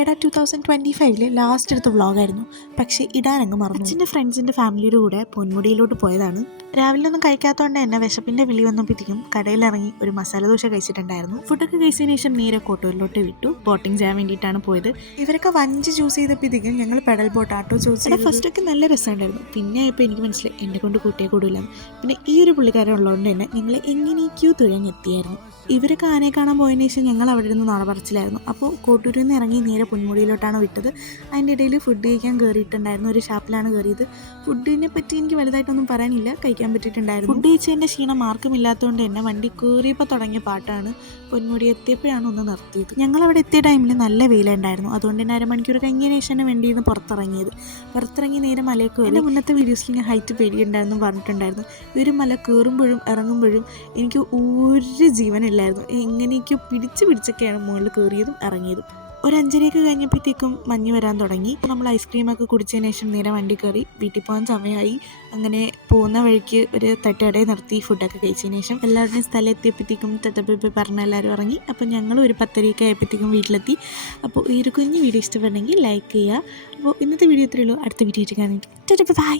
എടാ 2025 ലാസ്റ്റ് എടുത്ത വ്ളോഗായിരുന്നു, പക്ഷേ ഇടാനങ്ങ് മറന്നു. അച്ഛൻ്റെ ഫ്രണ്ട്സിൻ്റെ ഫാമിലിയുടെ കൂടെ പൊന്മുടിയിലോട്ട് പോയതാണ്. രാവിലെ ഒന്നും കഴിക്കാത്തതുകൊണ്ട് തന്നെ വിശപ്പിൻ്റെ വിളി വന്നപ്പോഴത്തേക്കും കടയിലിറങ്ങി ഒരു മസാല ദോശ കഴിച്ചിട്ടുണ്ടായിരുന്നു. ഫുഡൊക്കെ കഴിച്ചതിന് ശേഷം നേരെ കോട്ടൂരിലോട്ട് വിട്ടു. ബോട്ടിംഗ് ചെയ്യാൻ വേണ്ടിയിട്ടാണ് പോയത്. ഇവരൊക്കെ വഞ്ചി ചൂസ് ചെയ്തപ്പോഴത്തേക്കും ഞങ്ങൾ പെഡൽ ബോട്ട് ആട്ടോ ചൂസ് ചെയ്തത്. ഫസ്റ്റൊക്കെ നല്ല രസമുണ്ടായിരുന്നു. പിന്നെ ഇപ്പോൾ എനിക്ക് മനസ്സിലായി എന്നെ കൊണ്ട് കൂട്ടിയേ കൂടില്ലെന്ന്. പിന്നെ ഈ ഒരു പുള്ളിക്കാരൻ ഉള്ളതുകൊണ്ട് തന്നെ ഞങ്ങൾ എങ്ങനെയൊക്കെയോ തുഴഞ്ഞെത്തിയായിരുന്നു. ഇവരൊക്കെ ആനയെ കാണാൻ പോയതിനു ശേഷം ഞങ്ങൾ അവിടെ നിന്ന് നാളെ പറച്ചിലായിരുന്നു. അപ്പോൾ കോട്ടൂരിൽ നിന്ന് ഇറങ്ങി നേരെ പൊന്മുടിയിലോട്ടാണ് വിട്ടത്. അതിൻ്റെ ഇടയിൽ ഫുഡ് കഴിക്കാൻ കയറിയിട്ടുണ്ടായിരുന്നു. ഒരു ഷാപ്പിലാണ് കയറിയത്. ഫുഡിനെ പറ്റി എനിക്ക് വലുതായിട്ടൊന്നും പറയാനില്ല, കഴിക്കാൻ പറ്റിയിട്ടുണ്ടായിരുന്നു. ഫുഡ് കഴിച്ചതിൻ്റെ ക്ഷീണം മാർക്കുമില്ലാത്തതുകൊണ്ട് തന്നെ വണ്ടി കയറിയപ്പോൾ തുടങ്ങിയ പാട്ടാണ്. പൊന്മുടി എത്തിയപ്പോഴാണ് ഒന്ന് നിർത്തിയത്. ഞങ്ങളവിടെ എത്തിയ ടൈമിൽ നല്ല വെയിലുണ്ടായിരുന്നു. അതുകൊണ്ട് തന്നെ അരമണിക്കൂർ കഴിഞ്ഞതിന് ശേഷമാണ് വണ്ടിയിൽ നിന്ന് പുറത്തിറങ്ങി നേരെ മലയൊക്കെ വരും. എൻ്റെ മുന്നത്തെ വീഡിയോസിൽ ഞാൻ ഹൈറ്റ് പേടിയുണ്ടായിരുന്നു പറഞ്ഞിട്ടുണ്ടായിരുന്നു. ഈ ഒരു മല കയറുമ്പോഴും ഇറങ്ങുമ്പോഴും എനിക്ക് ഒരു ജീവനില്ലായിരുന്നു. എങ്ങനെയൊക്കെയോ പിടിച്ചൊക്കെയാണ് മുകളിൽ കയറിയതും ഇറങ്ങിയതും. ഒരു 5:30 കഴിഞ്ഞപ്പോഴത്തേക്കും മഞ്ഞ് വരാൻ തുടങ്ങി. നമ്മൾ ഐസ്ക്രീമൊക്കെ കുടിച്ചതിന് ശേഷം നേരെ വണ്ടി കയറി വീട്ടിൽ പോകാൻ സമയമായി. അങ്ങനെ പോകുന്ന വഴിക്ക് ഒരു തട്ടുകടയിൽ നിർത്തി ഫുഡൊക്കെ കഴിച്ചതിന് ശേഷം എല്ലാവരുടെയും സ്ഥലം എത്തിയപ്പോഴത്തേക്കും തത്തപ്പിപ്പി പറഞ്ഞ എല്ലാവരും ഇറങ്ങി. അപ്പോൾ ഞങ്ങൾ ഒരു 10:30 ആയപ്പോഴത്തേക്കും വീട്ടിലെത്തി. അപ്പോൾ ഈ ഒരു കുഞ്ഞ് വീഡിയോ ഇഷ്ടപ്പെട്ടെങ്കിൽ ലൈക്ക് ചെയ്യുക. അപ്പോൾ ഇന്നത്തെ വീഡിയോ ഇത്രയേ ഉള്ളൂ. അടുത്ത വീഡിയോ ആയിട്ട് കാണാം. ബൈ.